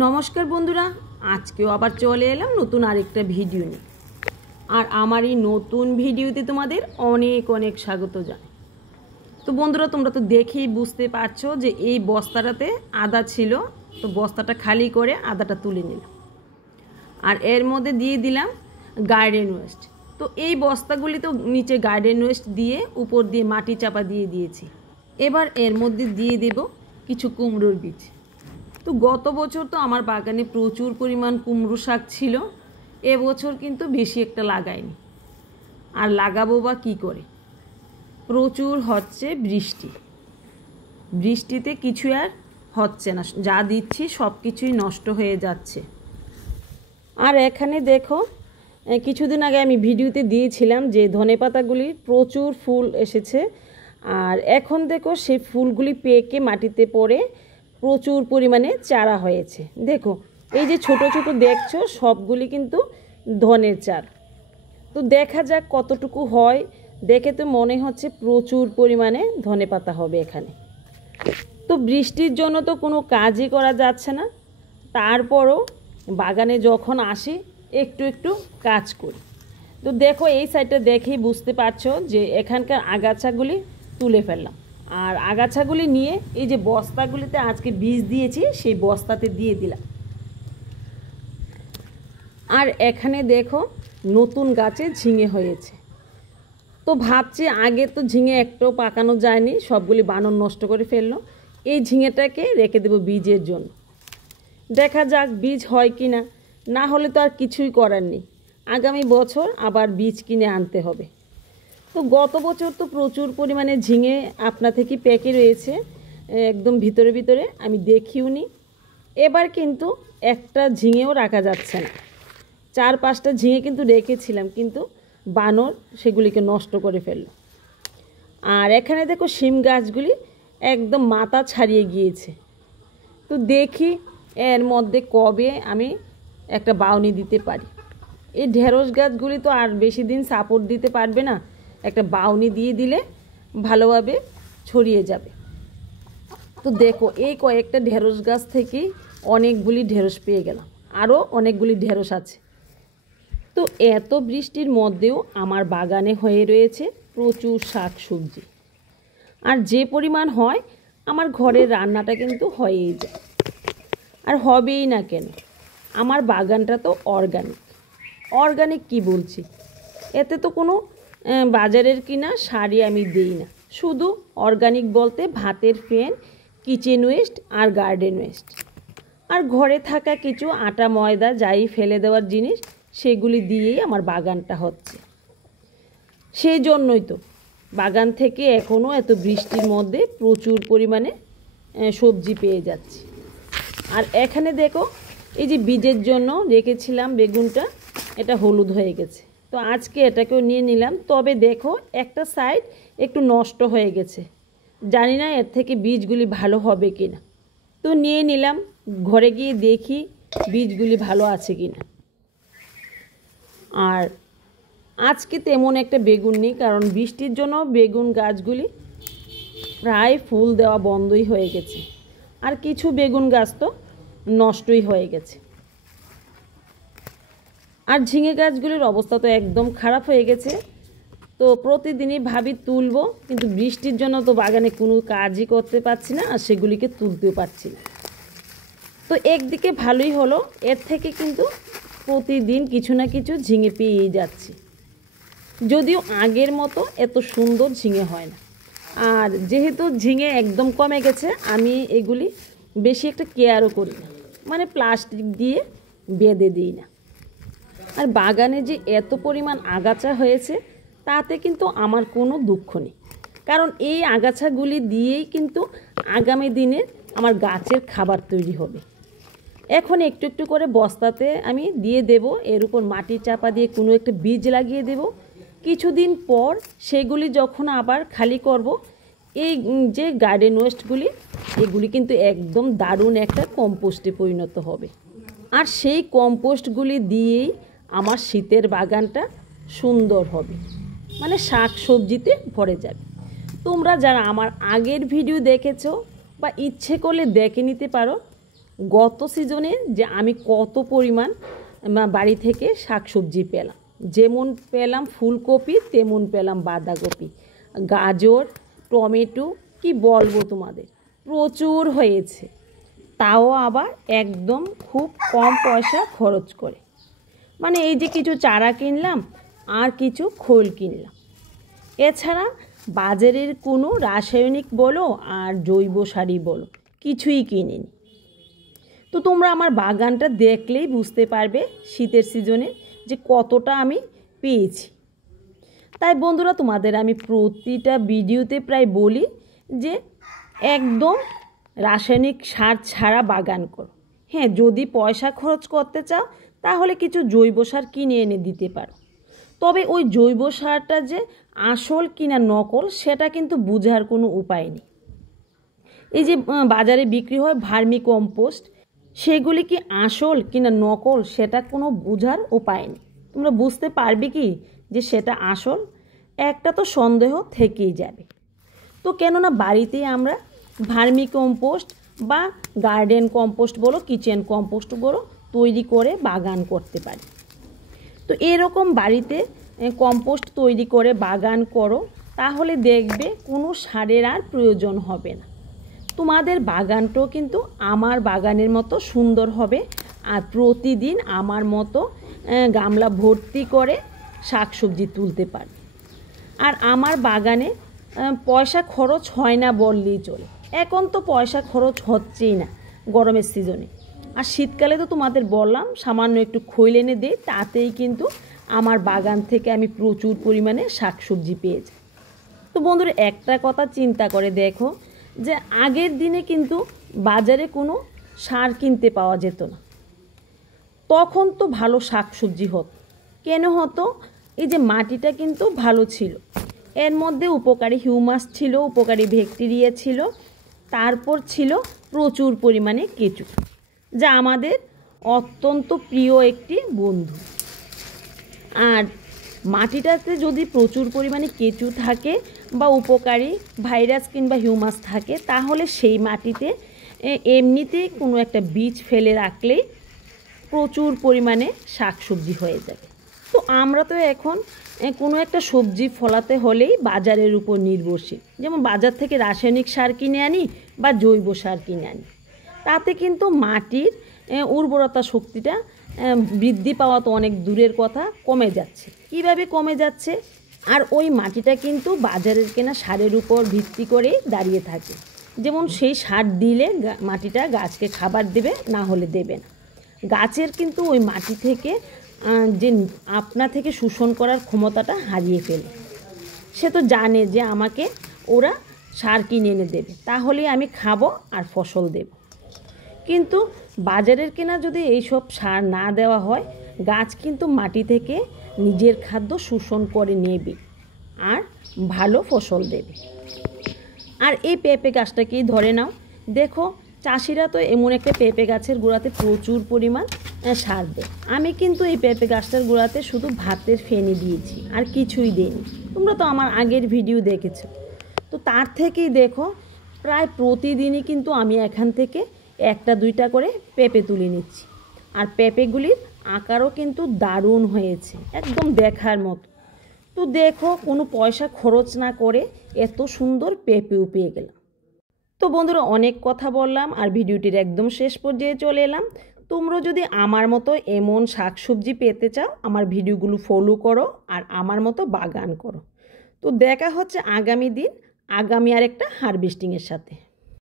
নমস্কার বন্ধুরা, আজকেও আবার চলে এলাম নতুন আরেকটা ভিডিও নিয়ে। আর আমার এই নতুন ভিডিওতে তোমাদের অনেক অনেক স্বাগত জানাই। তো বন্ধুরা, তোমরা তো দেখেই বুঝতে পারছো যে এই বস্তাটাতে আদা ছিল, তো বস্তাটা খালি করে আদাটা তুলে নিলাম। আর এর মধ্যে দিয়ে দিলাম গার্ডেন ওয়েস্ট। তো এই বস্তাগুলি তো নিচে গার্ডেন ওয়েস্ট দিয়ে উপর দিয়ে মাটি চাপা দিয়ে দিয়েছি। এবার এর মধ্যে দিয়ে দেব কিছু কুমড়োর বীজ। তো গত বছর তো আমার বাগানে প্রচুর পরিমাণ কুমড়ো শাক ছিল, এবছর কিন্তু বেশি একটা লাগাইনি। আর লাগাবো বা কী করে, প্রচুর হচ্ছে বৃষ্টি, বৃষ্টিতে কিছু আর হচ্ছে না, যা দিচ্ছি সব কিছুই নষ্ট হয়ে যাচ্ছে। আর এখানে দেখো, কিছুদিন আগে আমি ভিডিওতে দিয়েছিলাম যে ধনেপাতাগুলি প্রচুর ফুল এসেছে। আর এখন দেখো সেই ফুলগুলি পেকে মাটিতে পড়ে প্রচুর পরিমাণে চারা হয়েছে। দেখো এই যে ছোট ছোট দেখছো সবগুলি কিন্তু ধনের চারা। তো দেখা যাক কতটুকু হয়, দেখে তো মনে হচ্ছে প্রচুর পরিমাণে ধনেপাতা হবে এখানে। তো বৃষ্টির জন্য তো কোনো কাজই করা যাচ্ছে না, তারপরও বাগানে যখন আসি একটু একটু কাজ করি। তো দেখো এই সাইডটা দেখেই বুঝতে পারছো যে এখানকার আগাছাগুলি তুলে ফেললাম। আর আগাছাগুলি নিয়ে এই যে বস্তাগুলিতে আজকে বীজ দিয়েছি সেই বস্তাতে দিয়ে দিলাম। আর এখানে দেখো নতুন গাছে ঝিঙে হয়েছে। তো ভাবছি আগে তো ঝিঙে একটাও পাকানো যায়নি, সবগুলি বানর নষ্ট করে ফেললো। এই ঝিঙেটাকে রেখে দেবো বীজের জন্য, দেখা যাক বীজ হয় কি না। না হলে তো আর কিছুই করার নেই, আগামী বছর আবার বীজ কিনে আনতে হবে। তো গত বছর তো প্রচুর পরিমাণে ঝিঙে আপনা থেকে পেকে রয়েছে একদম ভিতরে ভিতরে, আমি দেখিও নি। এবার কিন্তু একটা ঝিঙেও রাখা যাচ্ছে না। 4-5টা ঝিঙে কিন্তু রেখেছিলাম, কিন্তু বানর সেগুলিকে নষ্ট করে ফেললো। আর এখানে দেখো শিম গাছগুলি একদম মাথা ছাড়িয়ে গিয়েছে। তো দেখি এর মধ্যে কবে আমি একটা বাউনি দিতে পারি। এই ঢেঁড়স গাছগুলি তো আর বেশি দিন সাপোর্ট দিতে পারবে না, একটা বাউনি দিয়ে দিলে ভালোভাবে ছড়িয়ে যাবে। তো দেখো এই কয়েকটা ঢেঁড়স গাছ থেকেই অনেকগুলি ঢেঁড়স পেয়ে গেলাম, আরও অনেকগুলি ঢেঁড়স আছে। তো এত বৃষ্টির মধ্যেও আমার বাগানে হয়ে রয়েছে প্রচুর শাক সবজি। আর যে পরিমাণ হয় আমার ঘরের রান্নাটা কিন্তু হয়েই যায়। আর হবেই না কেন, আমার বাগানটা তো অর্গানিক। অর্গানিক কি বলছি, এতে তো কোনো বাজারের কিনা সারই আমি দিই না। শুধু অর্গানিক বলতে ভাতের ফেন, কিচেন ওয়েস্ট আর গার্ডেন ওয়েস্ট, আর ঘরে থাকা কিছু আটা ময়দা যাই ফেলে দেওয়ার জিনিস, সেগুলি দিয়েই আমার বাগানটা হচ্ছে। সেই জন্যই তো বাগান থেকে এখনও এত বৃষ্টির মধ্যে প্রচুর পরিমাণে সবজি পেয়ে যাচ্ছি। আর এখানে দেখো এই যে বীজের জন্য রেখেছিলাম বেগুনটা, এটা হলুদ হয়ে গেছে। তো আজকে এটাকেও নিয়ে নিলাম, তবে দেখো একটা সাইড একটু নষ্ট হয়ে গেছে, জানি না এর থেকে বীজগুলি ভালো হবে কি না। তো নিয়ে নিলাম, ঘরে গিয়ে দেখি বীজগুলি ভালো আছে কি না। আর আজকে তেমন একটা বেগুন নেই, কারণ বৃষ্টির জন্য বেগুন গাছগুলি প্রায় ফুল দেওয়া বন্ধই হয়ে গেছে। আর কিছু বেগুন গাছ তো নষ্টই হয়ে গেছে। আর ঝিঙে গাছগুলির অবস্থা তো একদম খারাপ হয়ে গেছে। তো প্রতিদিনই ভাবি তুলবো, কিন্তু বৃষ্টির জন্য তো বাগানে কোনো কাজই করতে পারছি না, আর সেগুলিকে তুলতেও পারছি না। তো একদিকে ভালোই হলো, এর থেকে কিন্তু প্রতিদিন কিছু না কিছু ঝিঙে পেয়েই যাচ্ছি। যদিও আগের মতো এত সুন্দর ঝিঙে হয় না। আর যেহেতু ঝিঙে একদম কমে গেছে, আমি এগুলি বেশি একটা কেয়ারও করি না, মানে প্লাস্টিক দিয়ে বেঁধে দিই না। আর বাগানে যে এত পরিমাণ আগাছা হয়েছে তাতে কিন্তু আমার কোনো দুঃখ নেই, কারণ এই আগাছাগুলি দিয়েই কিন্তু আগামী দিনে আমার গাছের খাবার তৈরি হবে। এখন একটু একটু করে বস্তাতে আমি দিয়ে দেব, এর উপর মাটি চাপা দিয়ে কোনো একটা বীজ লাগিয়ে দেব। কিছুদিন পর সেগুলি যখন আবার খালি করব, এই যে গার্ডেন ওয়েস্টগুলি, এগুলি কিন্তু একদম দারুণ একটা কম্পোস্টে পরিণত হবে। আর সেই কম্পোস্টগুলি দিয়েই আমার শীতের বাগানটা সুন্দর হবে, মানে শাক সবজিতে ভরে যাবে। তোমরা যারা আমার আগের ভিডিও দেখেছো বা ইচ্ছে করলে দেখে নিতে পারো, গত সিজনে যে আমি কত পরিমাণ বাড়ি থেকে শাকসবজি পেলাম। যেমন পেলাম ফুলকপি, তেমন পেলাম বাঁধাকপি, গাজর, টমেটো, কি বলবো তোমাদের, প্রচুর হয়েছে। তাও আবার একদম খুব কম পয়সা খরচ করে। মানে এই যে কিছু চারা কিনলাম আর কিছু খোল কিনলাম, এছাড়া বাজারের কোনো রাসায়নিক বলো আর জৈব সারই বলো কিছুই কিনিনি। তো তোমরা আমার বাগানটা দেখলেই বুঝতে পারবে শীতের সিজনে যে কতটা আমি পেয়েছি। তাই বন্ধুরা, তোমাদের আমি প্রতিটা ভিডিওতে প্রায় বলি যে একদম রাসায়নিক সার ছাড়া বাগান করো। হ্যাঁ, যদি পয়সা খরচ করতে চাও তাহলে কিছু জৈব সার কিনে এনে দিতে পারো, তবে ওই জৈব সারটা যে আসল কিনা নকল সেটা কিন্তু বোঝার কোনো উপায় নেই। এই যে বাজারে বিক্রি হয় ভার্মি কম্পোস্ট, সেগুলি কি আসল কিনা নকল সেটা কোনো বোঝার উপায় নেই। তোমরা বুঝতে পারবে কি যে সেটা আসল? একটা তো সন্দেহ থেকেই যাবে। তো কেননা বাড়িতেই আমরা ভার্মি কম্পোস্ট বা গার্ডেন কম্পোস্ট বলো, কিচেন কম্পোস্ট বলো, তৈরি করে বাগান করতে পারি। তো এরকম বাড়িতে কম্পোস্ট তৈরি করে বাগান করো, তাহলে দেখবে কোনো সারের আর প্রয়োজন হবে না। তোমাদের বাগানটাও কিন্তু আমার বাগানের মতো সুন্দর হবে, আর প্রতিদিন আমার মতো গামলা ভর্তি করে শাকসবজি তুলতে পারবে। আর আমার বাগানে পয়সা খরচ হয় না বললেই চলে। এখন তো পয়সা খরচ হচ্ছেই না গরমের সিজনে, আর শীতকালে তো তোমাদের বললাম সামান্য একটু খৈল এনে দিই, তাতেই কিন্তু আমার বাগান থেকে আমি প্রচুর পরিমাণে শাকসবজি পেয়ে যাই। তো বন্ধুরা, একটা কথা চিন্তা করে দেখো যে আগের দিনে কিন্তু বাজারে কোনো সার কিনতে পাওয়া যেত না, তখন তো ভালো শাকসবজি হতো। কেন হতো? এই যে মাটিটা কিন্তু ভালো ছিল, এর মধ্যে উপকারী হিউমাস ছিল, উপকারী ব্যাকটেরিয়া ছিল, তারপর ছিল প্রচুর পরিমাণে কেঁচো, যা আমাদের অত্যন্ত প্রিয় একটি বন্ধু। আর মাটিটাতে যদি প্রচুর পরিমাণে কেঁচো থাকে বা উপকারী ভাইরাস কিংবা হিউমাস থাকে, তাহলে সেই মাটিতে এমনিতেই কোনো একটা বীজ ফেলে রাখলেই প্রচুর পরিমাণে শাকসবজি হয়ে যাবে। তো আমরা তো এখন কোনো একটা সবজি ফলাতে হলেই বাজারের উপর নির্ভরশীল। যেমন বাজার থেকে রাসায়নিক সার কিনে আনি বা জৈব সার কিনে আনি, তাতে কিন্তু মাটির উর্বরতা শক্তিটা বৃদ্ধি পাওয়া তো অনেক দূরের কথা, কমে যাচ্ছে। কিভাবে কমে যাচ্ছে? আর ওই মাটিটা কিন্তু বাজারের কেনা সারের উপর ভিত্তি করেই দাঁড়িয়ে থাকে। যেমন সেই সার দিলে মাটিটা গাছকে খাবার দেবে, না হলে দেবে না। গাছের কিন্তু ওই মাটি থেকে যে আপনা থেকে শোষণ করার ক্ষমতাটা হারিয়ে ফেলে। সে তো জানে যে আমাকে ওরা সার কিনে এনে দেবে, তাহলে আমি খাবো আর ফসল দেব। কিন্তু বাজারের কেনা যদি এইসব সার না দেওয়া হয়, গাছ কিন্তু মাটি থেকে নিজের খাদ্য শোষণ করে নেবে আর ভালো ফসল দেবে। আর এই পেঁপে গাছটাকেই ধরে নাও, দেখো চাষিরা তো এমন একটা পেঁপে গাছের গোড়াতে প্রচুর পরিমাণ সার দেয়। আমি কিন্তু এই পেঁপে গাছটার গোড়াতে শুধু ভাতের ফেনি দিয়েছি, আর কিছুই দিইনি। তোমরা তো আমার আগের ভিডিও দেখেছো। তো তার থেকেই দেখো প্রায় প্রতিদিনই কিন্তু আমি এখান থেকে একটা দুইটা করে পেঁপে তুলে নিচ্ছি। আর পেঁপেগুলির আকারও কিন্তু দারুণ হয়েছে, একদম দেখার মতো। তো দেখো কোনো পয়সা খরচ না করে এত সুন্দর পেঁপেও পেয়ে গেলাম। তো বন্ধুরা, অনেক কথা বললাম আর ভিডিওটির একদম শেষ পর্যায়ে চলে এলাম। তোমরা যদি আমার মতো এমন শাকসবজি পেতে চাও, আমার ভিডিওগুলো ফলো করো আর আমার মতো বাগান করো। তো দেখা হচ্ছে আগামী দিন আগামী আরেকটা হারভেস্টিংয়ের সাথে।